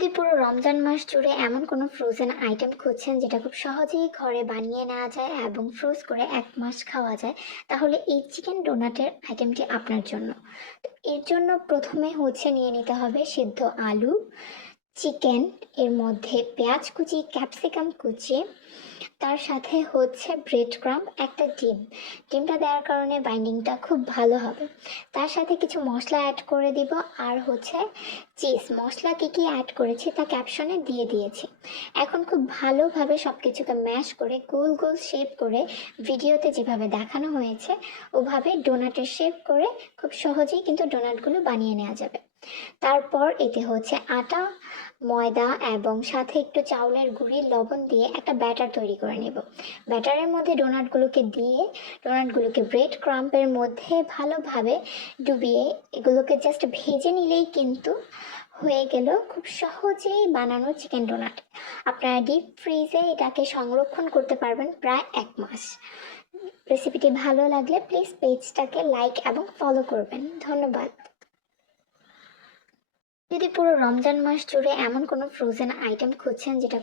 যদি পুরো রমজান মাস জুড়ে এমন কোনো ফ্রোজেন আইটেম খুঁজছেন যেটা খুব সহজেই ঘরে বানিয়ে নেওয়া যায় এবং ফ্রোজ করে 1 মাস খাওয়া যায়, তাহলে এই চিকেন ডোনাটের আইটেমটি আপনার জন্য। তো এর জন্য প্রথমে নিয়ে নিতে হবে সিদ্ধ আলু, চিকেন, এর মধ্যে পেঁয়াজ কুচি, ক্যাপসিকাম কুচি, তার সাথে ব্রেড ক্রাম্ব, একটা ডিমটা দেওয়ার কারণে বাইন্ডিংটা খুব ভালো হবে। তার সাথে কিছু মশলা অ্যাড করে দিব, আর চিজ। মশলা কী কী অ্যাড করেছি তা ক্যাপশনে দিয়ে দিয়েছি। এখন খুব ভালোভাবে সব কিছুকে ম্যাশ করে গোল গোল শেপ করে ভিডিওতে যেভাবে দেখানো হয়েছে ওভাবে ডোনাটের শেপ করে খুব সহজেই কিন্তু ডোনাটগুলো বানিয়ে নেওয়া যাবে। তারপর এতে আটা, ময়দা এবং সাথে একটু চাউলের গুঁড়ি, লবণ দিয়ে একটা ব্যাটার তৈরি করে নেব। ব্যাটারের মধ্যে ডোনাটগুলোকে দিয়ে ডোনাটগুলোকে ব্রেড ক্রাম্পের মধ্যে ভালোভাবে ডুবিয়ে এগুলোকে জাস্ট ভেজে নিলেই কিন্তু হয়ে গেল খুব সহজেই বানানো চিকেন ডোনাট। আপনারা ডিপ ফ্রিজে এটাকে সংরক্ষণ করতে পারবেন প্রায় 1 মাস। রেসিপিটি ভালো লাগলে প্লিজ পেজটাকে লাইক এবং ফলো করবেন। ধন্যবাদ। যদি পুরো রমজান মাস জুড়ে এমন কোনো ফ্রোজেন আইটেম খুঁজছেন যেটা